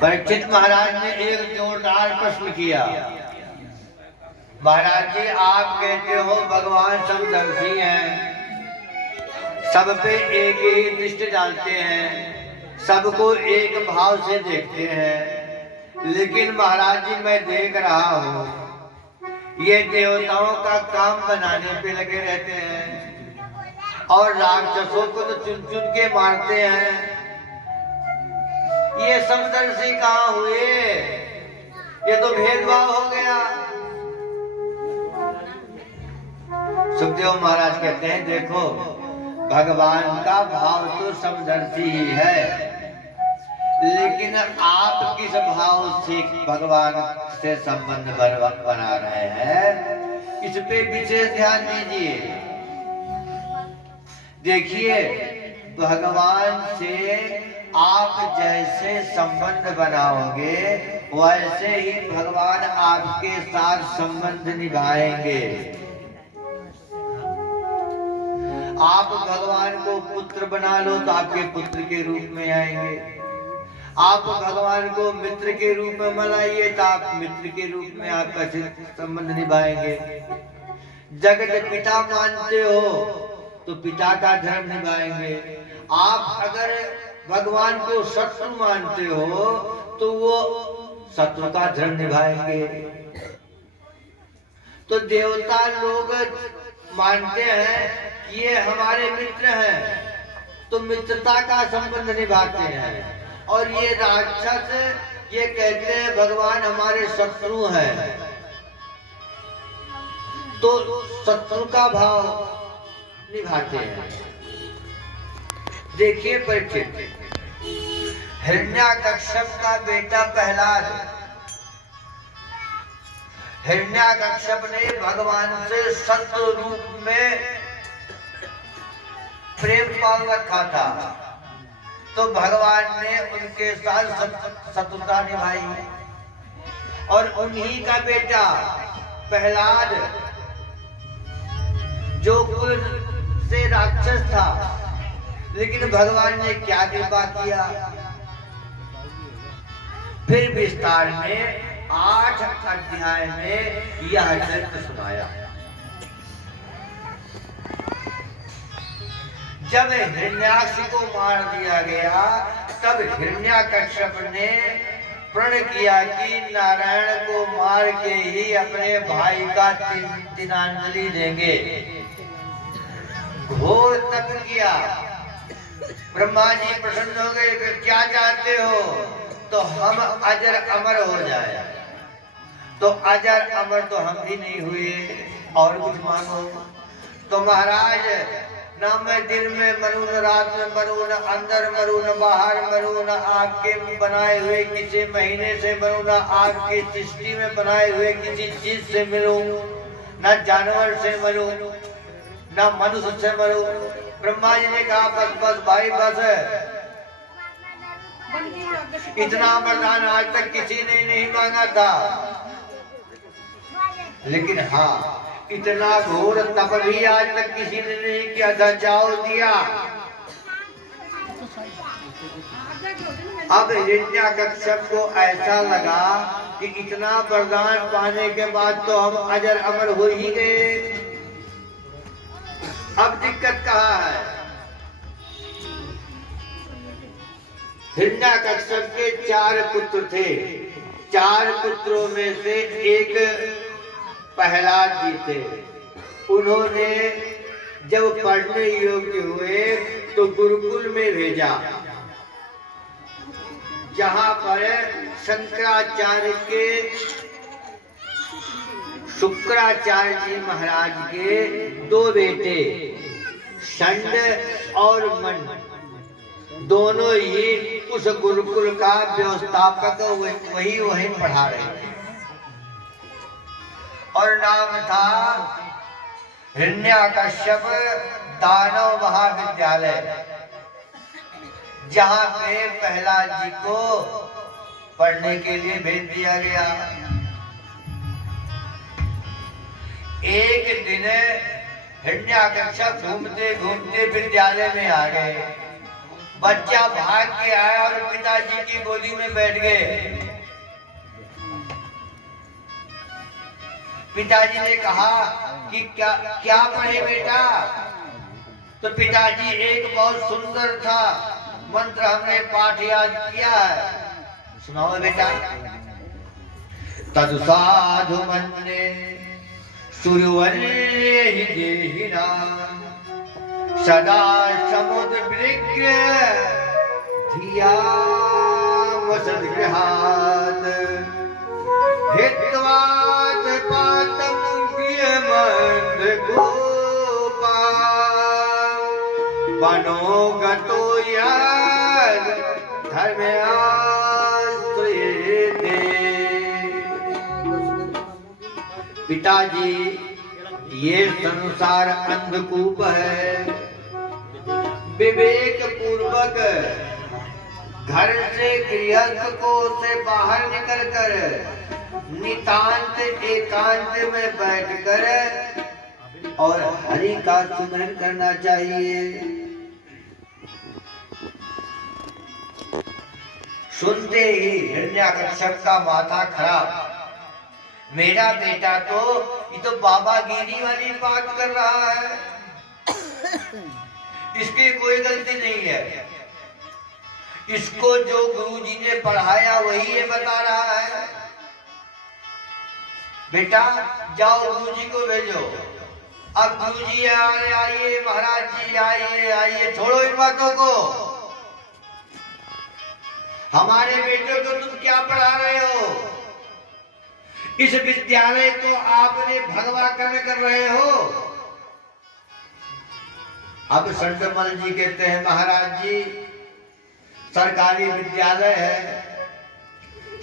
परीक्षित महाराज ने एक जोरदार प्रश्न किया। महाराज जी, आप कहते हो भगवान समदर्शी हैं, सब पे एक ही दृष्टि डालते हैं, सबको एक भाव से देखते हैं, लेकिन महाराज जी मैं देख रहा हूँ ये देवताओं का काम बनाने पे लगे रहते हैं और राक्षसों को तो चुन चुन के मारते हैं। ये समदर्शी कहाँ हुए? ये तो भेदभाव हो गया। सुखदेव महाराज कहते हैं देखो, भगवान का भाव तो समदर्शी ही है, लेकिन आप किस भाव से भगवान से संबंध बना रहे हैं, इस पे विशेष ध्यान दीजिए। देखिए, भगवान से आप जैसे संबंध बनाओगे वैसे ही भगवान आपके साथ संबंध निभाएंगे। आप भगवान को पुत्र बना लो तो आपके पुत्र के रूप में आएंगे। आप भगवान को मित्र के रूप में बनाइए तो आप मित्र के रूप में आपका संबंध निभाएंगे। जगत पिता मानते हो तो पिता का धर्म निभाएंगे। आप अगर भगवान को शत्रु मानते हो तो वो शत्रु का धर्म निभाएंगे। तो देवता लोग मानते हैं कि ये हमारे मित्र हैं तो मित्रता का संबंध निभाते हैं, और ये राक्षस ये कहते हैं भगवान हमारे शत्रु हैं तो शत्रु का भाव निभाते हैं। देखिए परीक्षित, हिरण्याकश्यप का बेटा प्रहलाद, हिरण्याकश्यप ने भगवान से शत्रु रूप में प्रेम पाल रखा था, तो भगवान ने उनके साथ शत्रुता निभाई। और उन्हीं का बेटा प्रहलाद जो कुल से राक्षस था, लेकिन भगवान ने क्या कृपा किया, फिर विस्तार में 8 अध्याय में यह चरित्र सुनाया। जब हिरण्याक्ष को मार दिया गया तब हिरण्याकश्यप ने प्रण किया कि नारायण को मार के ही अपने भाई का तिलांजलि देंगे। घोर तप किया। ब्रह्मा जी प्रसन्न हो गए कि क्या चाहते हो? तो हम अजर अमर हो जाए। तो अजर अमर तो हम भी नहीं हुए, और कुछ मांगो। तो महाराज, ना मैं दिन में मरू न रात में मरू, न अंदर मरू न बाहर मरू, न आपके बनाए हुए किसी महीने से मरू, न आपके सृष्टि में बनाए हुए किसी चीज से मिलूं, न जानवर से मरू, न मनुष्य से मरू। ब्रह्मा जी ने कहा बस बस भाई बस, इतना वरदान आज तक किसी ने नहीं मांगा था। लेकिन हाँ, इतना घोर तप भी आज तक किसी ने नहीं किया था। जाओ दिया। अब हिरण्याकश्यप को ऐसा लगा कि इतना वरदान पाने के बाद तो हम अजर अमर हो ही गए, अब दिक्कत कहाँ है? हिरण्याकश्यप के 4 पुत्र थे। 4 पुत्रों में से एक प्रहलाद जी थे। उन्होंने जब पढ़ने योग्य हुए तो गुरुकुल में भेजा, जहां पर शंकराचार्य के शुक्राचार्य जी महाराज के 2 बेटे षंड और मन, दोनों ही उस गुरुकुल का व्यवस्थापक वही पढ़ा रहे थे, और नाम था हिरण्याकश्यप दानव महाविद्यालय, जहां पे प्रहलाद जी को पढ़ने के लिए भेज दिया गया। एक दिन हिरण्याकश्यप घूमते घूमते विद्यालय में आ गए। बच्चा भाग के आया और पिताजी की गोदी में बैठ गए। पिताजी ने कहा कि क्या क्या पढ़े बेटा? तो पिताजी एक बहुत सुंदर था मंत्र हमने पाठ याद किया है, सुनाओ बेटा। तदु साधु मन्ये सूर्यवर्य हि देहिना सदा समुद्रवृक्ष धियाम सद्गृहात् हित्वात् पातं प्रियमन्धगोपा वनो गतो यद् धर्म्याश्रयेते। पिताजी, ये संसार अंधकूप है। विवेक पूर्वक घर से गृहस्थ को से बाहर निकलकर नितांत एकांत में बैठकर और हरि का सुमिरन करना चाहिए। सुनते ही हिरण्यकश्यप का माथा खराब। मेरा बेटा तो ये तो बाबा गिरी वाली बात कर रहा है, इसकी कोई गलती नहीं है। इसको जो गुरुजी ने पढ़ाया वही ये बता रहा है। बेटा जाओ गुरुजी को भेजो। अब गुरुजी आइए, महाराज जी आइए आइए, छोड़ो इन बातों को। हमारे बेटे को तुम क्या पढ़ा रहे हो? इस विद्यालय को आपने भगवा कर रहे हो। अब संतमल जी कहते हैं महाराज जी सरकारी विद्यालय है,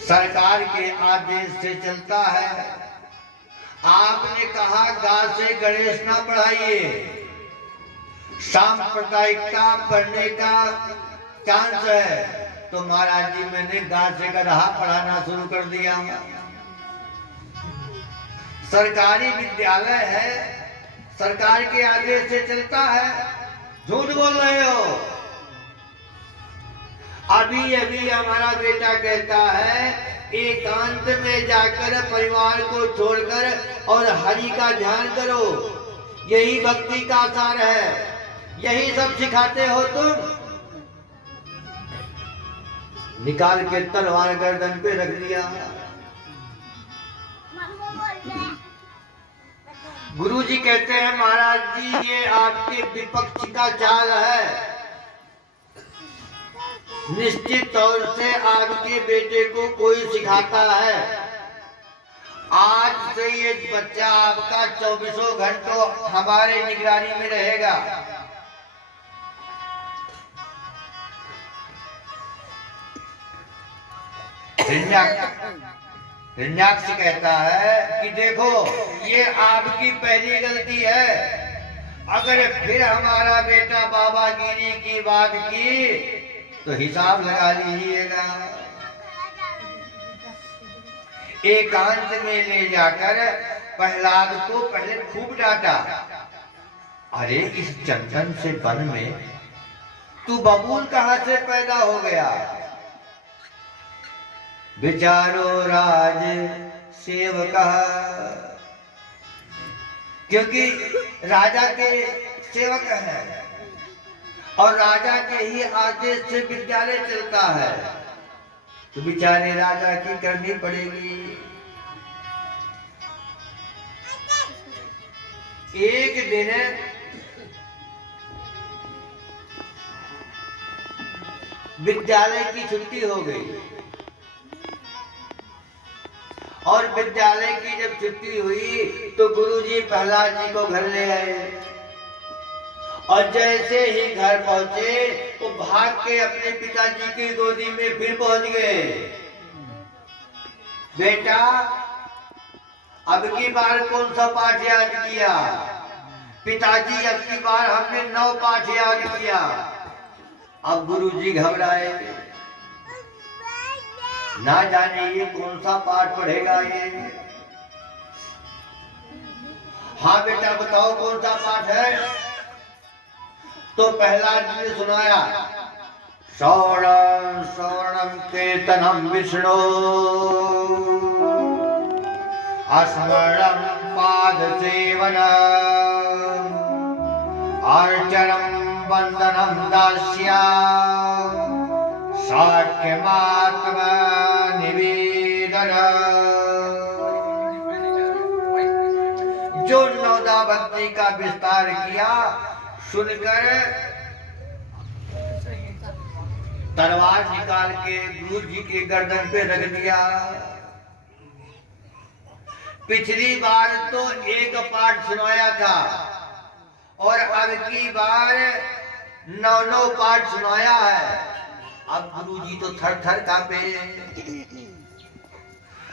सरकार के आदेश से चलता है। आपने कहा गा से गणेश ना पढ़ाइए, सांप्रदायिकता पढ़ने का चांस है। तो महाराज जी मैंने गा से गधा पढ़ाना शुरू कर दिया। सरकारी विद्यालय है, सरकार के आदेश से चलता है। झूठ बोल रहे हो। अभी अभी हमारा बेटा कहता है एकांत में जाकर परिवार को छोड़कर और हरि का ध्यान करो, यही भक्ति का सार है, यही सब सिखाते हो तुम। निकाल के तलवार गर्दन पे रख दिया। गुरुजी कहते हैं महाराज जी ये आपके विपक्ष का चाल है। निश्चित तौर से आपके बेटे को कोई सिखाता है। आज से ये बच्चा आपका 24 घंटों हमारे निगरानी में रहेगा। हिरण्याक्ष कहता है कि देखो ये आपकी पहली गलती है। अगर फिर हमारा बेटा बाबा गिरी की बात की तो हिसाब लगा लीजिएगा। एकांत में ले जाकर प्रहलाद को पहले खूब डांटा। अरे इस चंदन से वन में तू बबूल कहां से पैदा हो गया? विचारो राज सेवका, क्योंकि राजा के सेवक है और राजा के ही आदेश से विद्यालय चलता है, तो बेचारे राजा की करनी पड़ेगी। एक दिन विद्यालय की छुट्टी हो गई और विद्यालय की जब छुट्टी हुई तो गुरुजी प्रहलाद जी को घर ले आए और जैसे ही घर पहुंचे वो भाग के अपने पिताजी की गोदी में फिर पहुंच गए। बेटा अब की बार कौन सा पाठ याद किया? पिताजी अब की बार हमने 9 पाठ याद किया। अब गुरुजी घबराए, ना जाने ये कौन सा पाठ पढ़ेगा ये। हाँ बेटा बताओ कौन सा पाठ है? तो प्रहलाद जी ने सुनाया श्रवणं श्रवणं कीर्तनं विष्णो स्मरणं पादसेवनम् अर्चनं वन्दनं दास्या साख्यमात्मनिवेदन। जो नौदा भक्ति का विस्तार किया सुनकर तलवार निकाल के गुरु जी के गर्दन पे रख दिया। पिछली बार तो एक पाठ सुनाया था और अब की बार 9 पाठ सुनाया है। अब गुरुजी तो थर थर कांपे।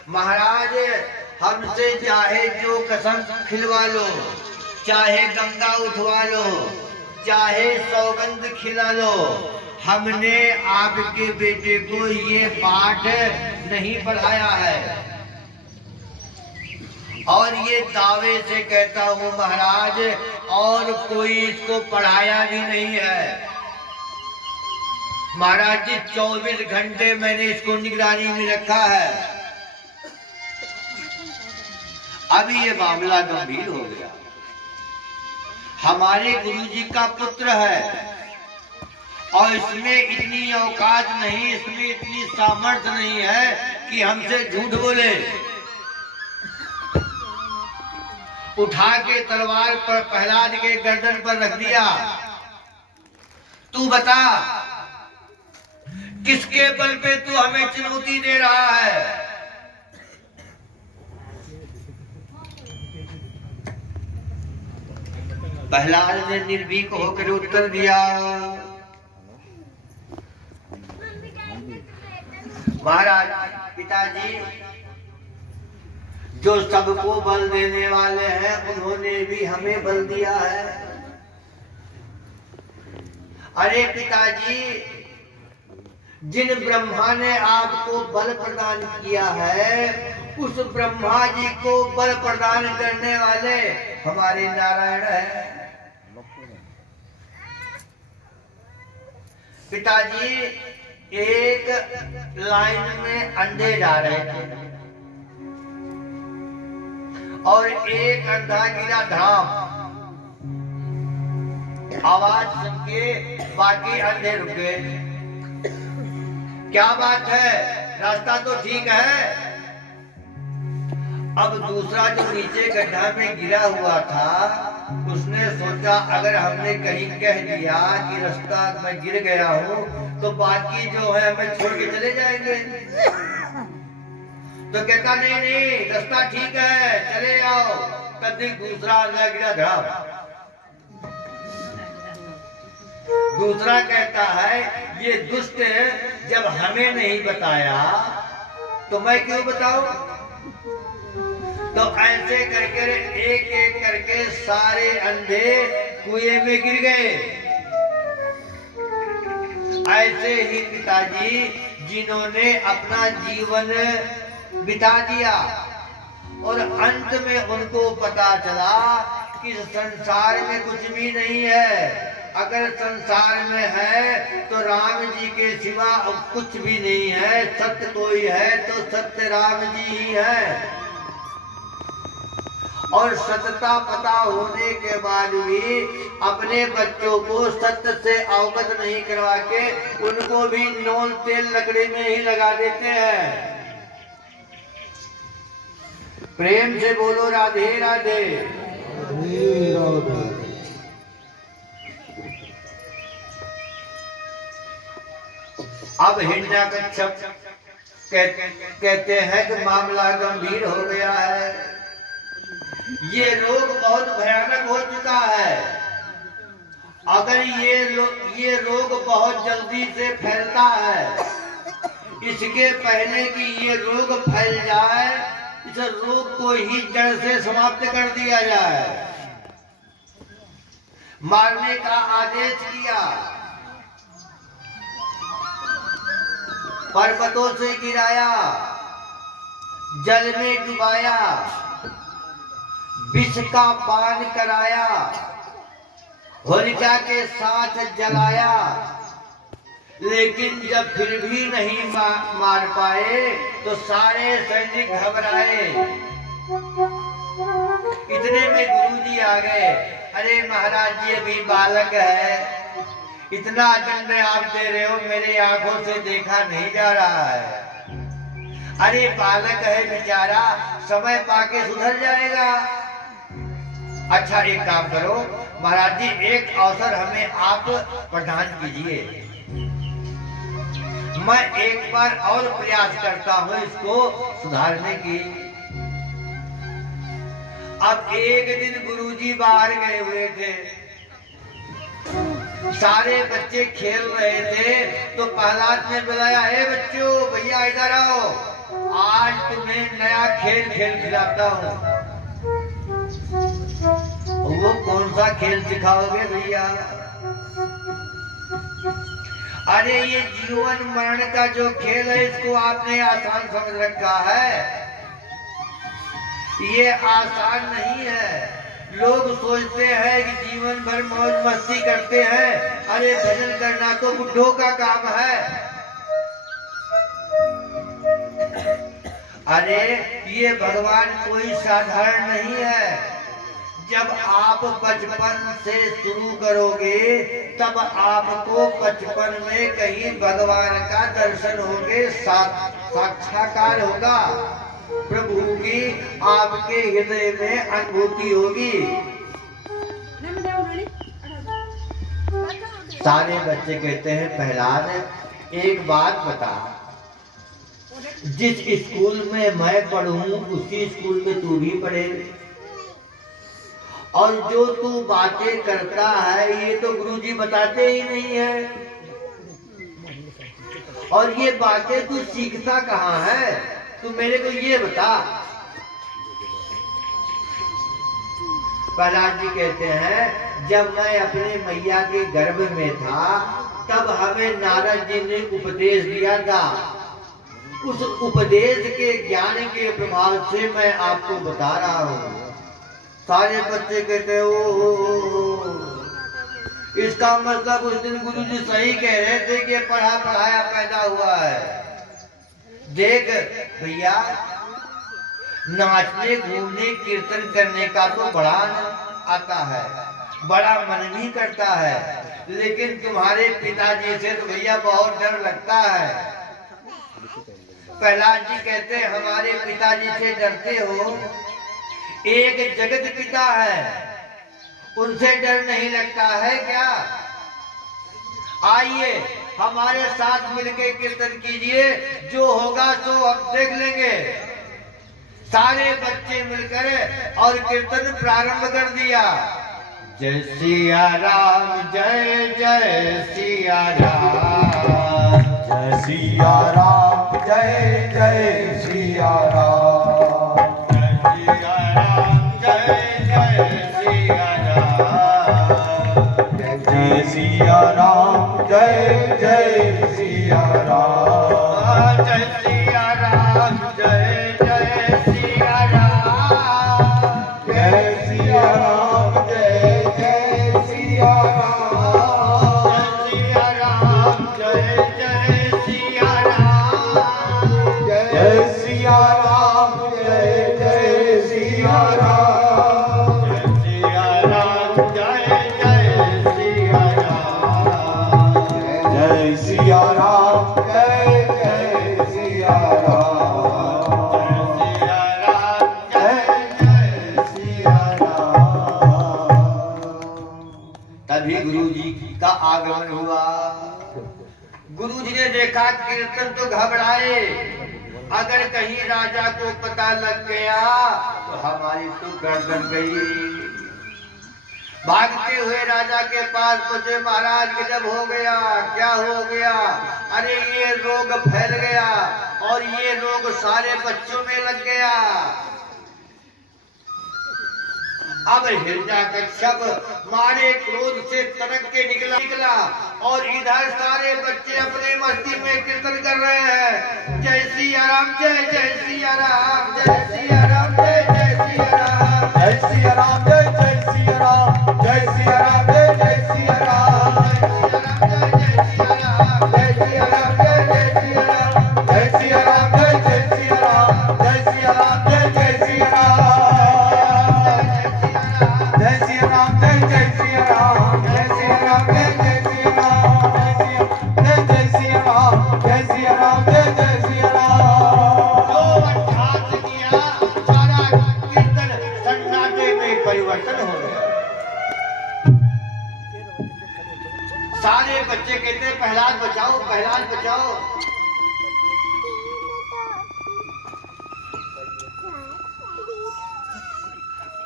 महाराज हमसे चाहे जो कसम खिलवा लो, चाहे गंगा उठवा लो, चाहे सौगंध खिला लो, हमने आपके बेटे को ये पाठ नहीं पढ़ाया है। और ये दावे से कहता हूँ महाराज, और कोई इसको पढ़ाया भी नहीं है। महाराज जी 24 घंटे मैंने इसको निगरानी में रखा है। अभी ये मामला गंभीर हो गया। हमारे गुरुजी का पुत्र है और इसमें इतनी औकात नहीं, इसमें इतनी सामर्थ्य नहीं है कि हमसे झूठ बोले। उठा के तलवार पर प्रहलाद के गर्दन पर रख दिया। तू बता किसके बल पे तू हमें चुनौती दे रहा है? प्रहलाद ने निर्भीक होकर उत्तर दिया, महाराज पिताजी, जो सबको बल देने वाले हैं उन्होंने भी हमें बल दिया है। अरे पिताजी, जिन ब्रह्मा ने आपको बल प्रदान किया है उस ब्रह्मा जी को बल प्रदान करने वाले हमारे नारायण हैं। पिताजी, एक लाइन में अंधे जा रहे थे और एक अंधा गिरा धाम। आवाज सुन के बाकी अंधे रुके। क्या बात है, रास्ता तो ठीक है। अब दूसरा जो नीचे गड्ढा में गिरा हुआ था उसने सोचा अगर हमने कहीं कह दिया कि रास्ता मैं गिर गया हूँ तो बाकी जो है हमें छोड़ के चले जाएंगे। तो कहता नहीं नहीं, रास्ता ठीक है, चले आओ। तभी दूसरा अंधा गिरा धड़ाम। दूसरा कहता है ये दुष्ट जब हमें नहीं बताया तो मैं क्यों बताऊं? तो ऐसे करके एक एक करके सारे अंधे कुएं में गिर गए। ऐसे ही पिताजी जिन्होंने अपना जीवन बिता दिया और अंत में उनको पता चला कि संसार में कुछ भी नहीं है। अगर संसार में है तो राम जी के सिवा कुछ भी नहीं है। सत्य कोई है तो सत्य राम जी ही है। और सत्यता पता होने के बाद भी अपने बच्चों को सत्य से अवगत नहीं करवा के उनको भी नून तेल लकड़ी में ही लगा देते हैं। प्रेम से बोलो राधे राधे। अब हिरण्यकश्यप कहते हैं कि मामला गंभीर हो गया है। ये रोग बहुत भयानक हो चुका है। अगर ये रोग बहुत जल्दी से फैलता है, इसके पहले कि ये रोग फैल जाए इस रोग को ही जड़ से समाप्त कर दिया जाए। मारने का आदेश किया, पर्वतों से गिराया, जल में डुबाया, विष का पान कराया, होलिका के साथ जलाया, लेकिन जब फिर भी नहीं मार पाए तो सारे सैनिक घबराए। इतने में गुरुजी आ गए। अरे महाराज जी, अभी बालक है, इतना दंड आप दे रहे हो, मेरे आंखों से देखा नहीं जा रहा है। अरे बालक है बेचारा, समय पाके सुधर जाएगा। अच्छा एक काम करो महाराज जी, एक अवसर हमें आप प्रदान कीजिए, मैं एक बार और प्रयास करता हूँ इसको सुधारने की। अब एक दिन गुरुजी बाहर गए हुए थे, सारे बच्चे खेल रहे थे, तो प्रहलाद ने बुलाया, हे बच्चों भैया इधर आओ, आज तुम्हें नया खेल खिलाता हूँ। वो कौन सा खेल सिखाओगे भैया? अरे ये जीवन मरण का जो खेल है, इसको आपने आसान समझ रखा है। ये आसान नहीं है। लोग सोचते हैं कि जीवन भर मौज मस्ती करते हैं। अरे भजन करना तो बुड्ढों का काम है। अरे ये भगवान कोई साधारण नहीं है। जब आप बचपन से शुरू करोगे तब आपको बचपन में कहीं भगवान का दर्शन होगे, साक्षात्कार होगा, प्रभु की आपके हृदय में अनुभूति होगी। सारे बच्चे कहते हैं, प्रहलाद एक बात बता, जिस स्कूल में मैं पढ़ूं उसी स्कूल में तू भी पढ़े, और जो तू बातें करता है ये तो गुरुजी बताते ही नहीं है, और ये बातें तू सीखता कहाँ है? तू मेरे को ये बता। प्रहलाद जी कहते हैं, जब मैं अपने मैया के गर्भ में था तब हमें नारद जी ने उपदेश दिया था। उस उपदेश के ज्ञान के प्रभाव से मैं आपको बता रहा हूँ। सारे बच्चे कहते हो, इसका मतलब उस दिन गुरुजी सही कह रहे थे कि पढ़ा पढ़ाया पैदा हुआ है। देख भैया, नाचने घूमने कीर्तन करने का तो बड़ा आता है, बड़ा मन भी करता है, लेकिन तुम्हारे पिताजी से तो भैया बहुत डर लगता है। प्रहलाद जी कहते हैं, हमारे पिताजी से डरते हो? एक जगत पिता है, उनसे डर नहीं लगता है क्या? आइए हमारे साथ मिलकर कीर्तन कीजिए, जो होगा तो अब देख लेंगे। सारे बच्चे मिलकर और कीर्तन प्रारंभ कर दिया। जय सिया राम, जय जय सिया राम, जय सिया राम, जय जय सिया राम, जय सिया राम, जय जय सिया राम, जय सिया राम, जय जय सिया राम, जय सिया राम, जय जय सिया राम, जय सिया राम, जय जय सिया राम, जय सिया राम, जय जय सिया राम, जय सिया राम, जय जय सिया राम, जय जय सिया राम। तभी गुरु जी का आगमन हुआ। गुरु जी ने देखा कीर्तन तो घबराए, अगर कहीं राजा को पता लग गया तो हमारी तो गर्दन गई। भागते हुए राजा के पास पहुंचे, महाराज गजब हो गया, क्या हो गया? अरे ये रोग फैल गया और ये रोग सारे बच्चों में लग गया। अब हिरण्यकश्यप मारे क्रोध से तड़क के निकला और इधर सारे बच्चे अपने मस्ती में कीर्तन कर रहे हैं। जय सिया राम, जय जय सिया राम, जय सिया राम, जय जय सिया राम, जय सिया राम, जय जय सिया राम, जय सिया राम, जय जय सिया राम, जय सिया राम, जय जय सिया राम, जय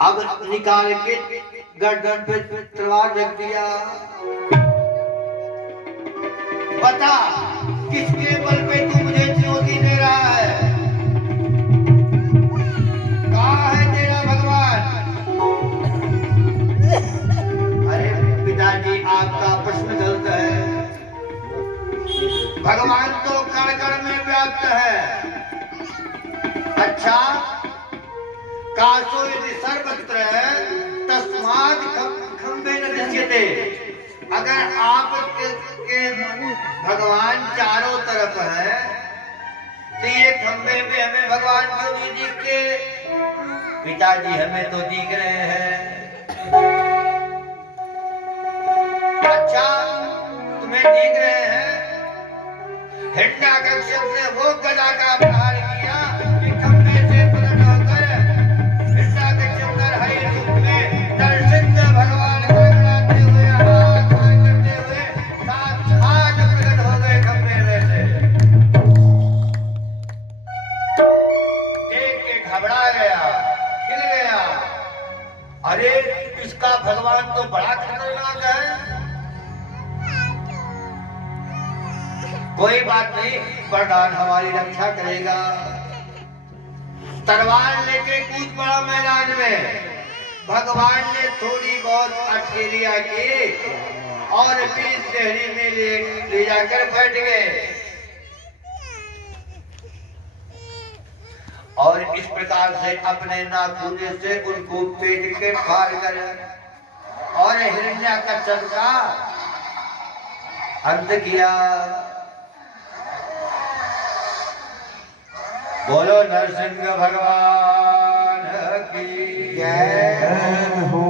अब निकाल के गर्दन पे तलवार रख दिया। बता किसके बल पे तू मुझे चुनौती दे रहा है? कहाँ है तेरा भगवान? अरे पिताजी आपका प्रश्न गलत है। भगवान तो कण कण में व्याप्त है। अच्छा, कासो यदि सर्वत्र तस्मात् खंबे न दृश्यते। अगर आप के भगवान चारों तरफ है तो ये खंबे में हमें भगवान क्यों नहीं दिखते? पिताजी हमें तो दिख रहे हैं। अच्छा, तुम्हें दिख रहे हैं? हिरण्यकश्यप ने वो गदा का प्रहार किया कि खंबे से प्रकट होकर हिरण्यकश्यप हरि रूप में नरसिंह भगवान गड़गड़ाते हुए हाथ करते हुए साक्षात प्रकट हो गए खंबे में से। देख के घबरा गया, खिल गया। अरे इसका भगवान तो बड़ा खतरनाक है। कोई बात नहीं, प्रधान हमारी रक्षा करेगा। तलवार लेके कूद पड़ा मैदान में। भगवान ने थोड़ी बहुत अठेलिया की और बीच देहरी में ले जाकर बैठ गए। और इस प्रकार से अपने नाखूने से उनको पेट के फाड़ कर और हिरण्यकश्यप का अंत किया। बोलो नरसिंह भगवान की जय हो।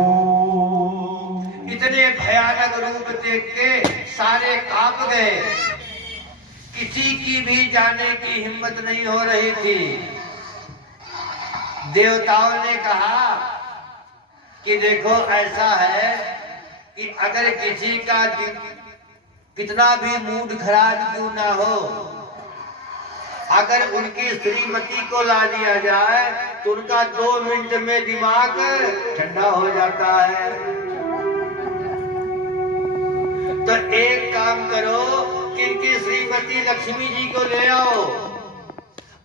इतने भयानक रूप देख के सारे कांप गए। किसी की भी जाने की हिम्मत नहीं हो रही थी। देवताओं ने कहा कि देखो ऐसा है कि अगर किसी का कितना भी मूड खराब क्यों ना हो, अगर उनकी श्रीमती को ला दिया जाए तो उनका 2 मिनट में दिमाग ठंडा हो जाता है। तो एक काम करो कि इनकी श्रीमती लक्ष्मी जी को ले आओ।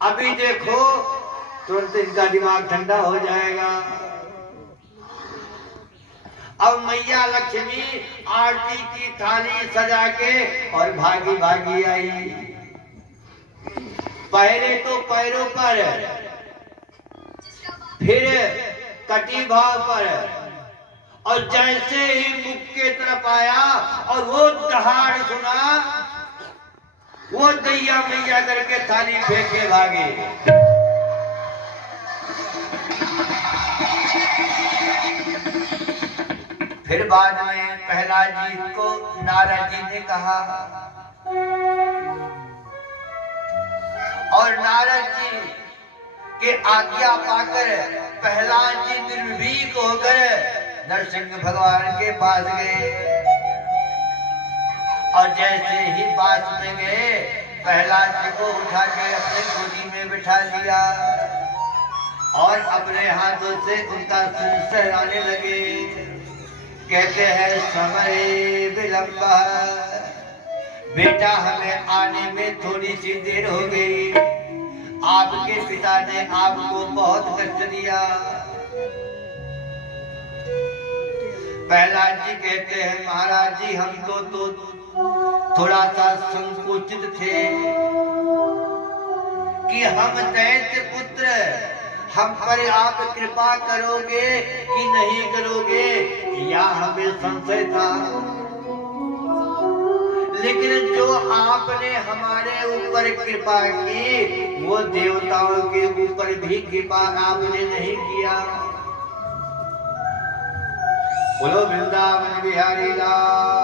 अभी देखो तुरंत इनका दिमाग ठंडा हो जाएगा। अब मैया लक्ष्मी आरती की थाली सजा के और भागी भागी आई। पहले तो पैरों पर, फिर कटी भाव पर, और जैसे ही मुख के तरफ आया और वो दहाड़ सुना, वो दैया मैया करके थाली फेंक के भागे। फिर बाद में प्रहलाद जी को नारद जी ने कहा और नारद जी के आज्ञा पाकर प्रहलाद जी निर्भीक होकर नरसिंह भगवान के पास गए। और जैसे ही पास में गए, प्रहलाद जी को उठा के अपने गोदी में बिठा लिया और अपने हाथों से उनका सिर सहलाने लगे। कहते हैं समय विलंब, बेटा हमें आने में थोड़ी सी देर हो गई। आपके पिता ने आपको बहुत कष्ट दिया। प्रहलाद जी कहते हैं महाराज जी हम तो थोड़ा सा संकोचित थे कि हम दैत्य पुत्र, हम पर आप कृपा करोगे कि नहीं करोगे, या हमें संशय था। लेकिन जो आपने हमारे ऊपर कृपा की, वो देवताओं के ऊपर भी कृपा आपने नहीं किया। बोलो वृंदावन बिहारी लाल